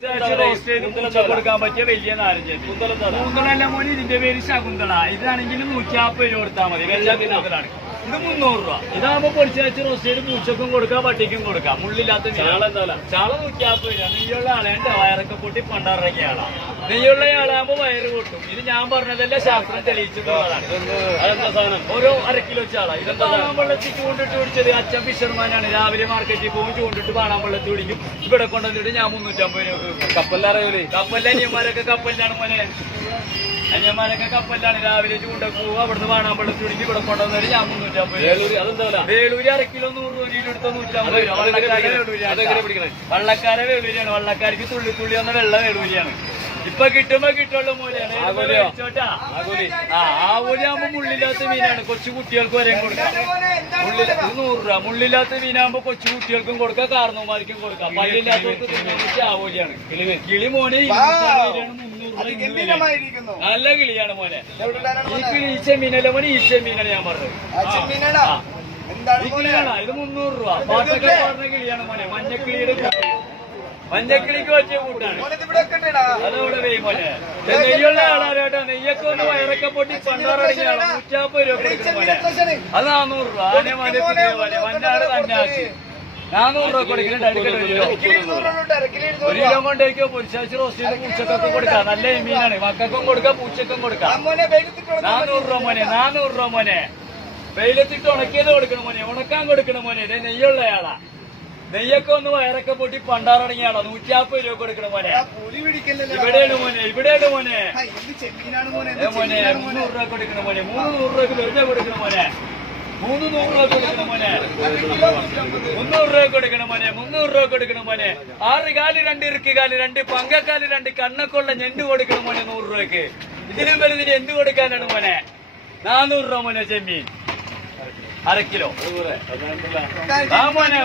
കൊടുക്കാൻ പറ്റിയ വലിയ നാരഞ്ച കൂന്തളല്ല മോന്. ഇതിന്റെ പേര് ശകുന്തള. ഇതാണെങ്കിലും 150 രൂപ കൊടുത്താൽ മതി. വെള്ളത്തിനാണ് ഇത് 300 രൂപ. ഇതാകുമ്പോ പൊടിച്ചു വെച്ച് റോസ്റ്റ് ചെയ്ത് പൂച്ചക്കും കൊടുക്കാം, പട്ടിക്കും കൊടുക്കാം. മുള്ളില്ലാത്ത ചാള 150 രൂപ. നെയ്യുള്ള ആളേണ്ട വയറൊക്കെ പൊട്ടി പണ്ടാറൊക്കെ ആളാ. നെയ്യുള്ള ആളാകുമ്പോ വയറ് പൊട്ടും. ഇത് ഞാൻ പറഞ്ഞതല്ല, ശാസ്ത്രം തെളിയിച്ചിട്ടുള്ളതാണ്. അതെന്താ സാധനം? ഓരോ 1/2 കിലോ ചാള. ഇത് പാണാൻ വെള്ളത്തിൽ ചൂണ്ടിട്ട് പിടിച്ചത് അച്ഛൻ ഫിഷർമാനാണ്. രാവിലെ മാർക്കറ്റിൽ പോകും, ചൂണ്ടിട്ട് പാണാൻ വെള്ളത്തിൽ പിടിക്കും. ഇവിടെ കൊണ്ടുവന്നിട്ട് ഞാൻ 350 രൂപ. കപ്പലിലറിയൂലേ? കപ്പലിൽ അനിയന്മാരൊക്കെ കപ്പലിലാണ് മോനെ. അനിയന്മാരൊക്കെ കപ്പലിലാണ്. രാവിലെ ചൂണ്ടക്ക് പോകും, അവിടുന്ന് പാണാൻ വെള്ളത്തിൽ പിടിക്കും. ഇവിടെ കൊണ്ടുവന്നിട്ട് ഞാൻ 350 രൂപ. അതെന്താ വേലൂര് 1/2 കിലോ 100 രൂപ എടുത്ത 150 രൂപ. വള്ളക്കാരെ വേലൂരിയാണ്. വള്ളക്കാർക്ക് തുള്ളി തുള്ളി വന്ന വെള്ള വേലൂരിയാണ്. ഇപ്പൊ കിട്ടുമ്പോ കിട്ടുള്ളൂ മോലെയാണ്. ആവൂലാകുമ്പോ മുള്ളില്ലാത്ത മീനാണ്. കൊച്ചു കുട്ടികൾക്ക് വരെയും കൊടുക്കാം. 100 രൂപ. മുള്ളില്ലാത്ത മീനാകുമ്പോ കൊച്ചു കുട്ടികൾക്കും കൊടുക്കാം, കാർന്നോമാർക്കും കൊടുക്കാം. പല്ലില്ലാത്തവർക്ക് ആവൂലിയാണ്. കിളി മോനെ 300 രൂപ. നല്ല കിളിയാണ് മോനെ. ഈ കിളി ഈ ചെമ്മീനല്ല മോനെ, ഈ ചെമ്മീനാണ് ഞാൻ പറഞ്ഞത്. ഈ കിളിയാണ്. ഇത് 300 രൂപ. പാട്ടൊക്കെ പറഞ്ഞ കിളിയാണ് മോനെ. മഞ്ഞക്കിളിയുടെ മഞ്ഞക്കിളിക്ക് വെച്ച കൂട്ടാണ്. അതോടെ വേ മോനെ. നെയ്യുള്ള ആളാണ് കേട്ടോ. നെയ്യൊക്കെ ഒന്ന് വയറൊക്കെ പൊട്ടി പണ്ടാറടങ്ങിയാണ്. 150 രൂപ കൊടുക്കണം മോനെ. അത് 400 രൂപ. ആനെ മതി മഞ്ഞാട് തന്നാക്കി 400 രൂപ കൊടുക്കുന്നുണ്ട്. അടുക്കൽ 1 കിലോ കൊണ്ടേക്കോ പൊരിച്ചാച്ച് റോസ്റ്റ് ചെയ്ത് പൂച്ചക്കൊക്കെ കൊടുക്കാം. നല്ല മീനാണ്. മക്കൾക്കും കൊടുക്കാം, പൂച്ചക്കും കൊടുക്കാം. 400 രൂപ മോനെ. 400 രൂപ മോനെ. വെയിലത്തിട്ട് ഉണക്കിയത് കൊടുക്കണം മോനെ. ഉണക്കാൻ കൊടുക്കണം മോനെ. ഇതേ നെയ്യുള്ള ആളാ. നെയ്യൊക്കെ ഒന്ന് വയറൊക്കെ പൊട്ടി പണ്ടാറടങ്ങിയാണോ. 150 രൂപ കൊടുക്കണം മോനെ. ഇവിടെയാണ് മോനെ. ഇവിടെയാണ് മോനെ. മോനെ 300 രൂപ കൊടുക്കണം മോനെ. 300 രൂപ വെറുതെ കൊടുക്കണം മോനെ. 300 രൂപ കൊടുക്കണം മോനെ. 300 രൂപ കൊടുക്കണം മോനെ. 300 രൂപ കൊടുക്കണം മോനെ. 6 കാല് 2 ഇറുക്ക് കാല് 2 പങ്കക്കാല് 2 കണ്ണൊക്കെയുള്ള ഞണ്ട് കൊടുക്കണം മോനെ. 100 രൂപയ്ക്ക്. ഇതിനും വലുതിന് എന്ത് കൊടുക്കാനാണ് മോനെ? 400 രൂപ മോനെ. ചെമ്മീൻ 1/2 കിലോ. ആ മോനെ.